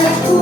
certo.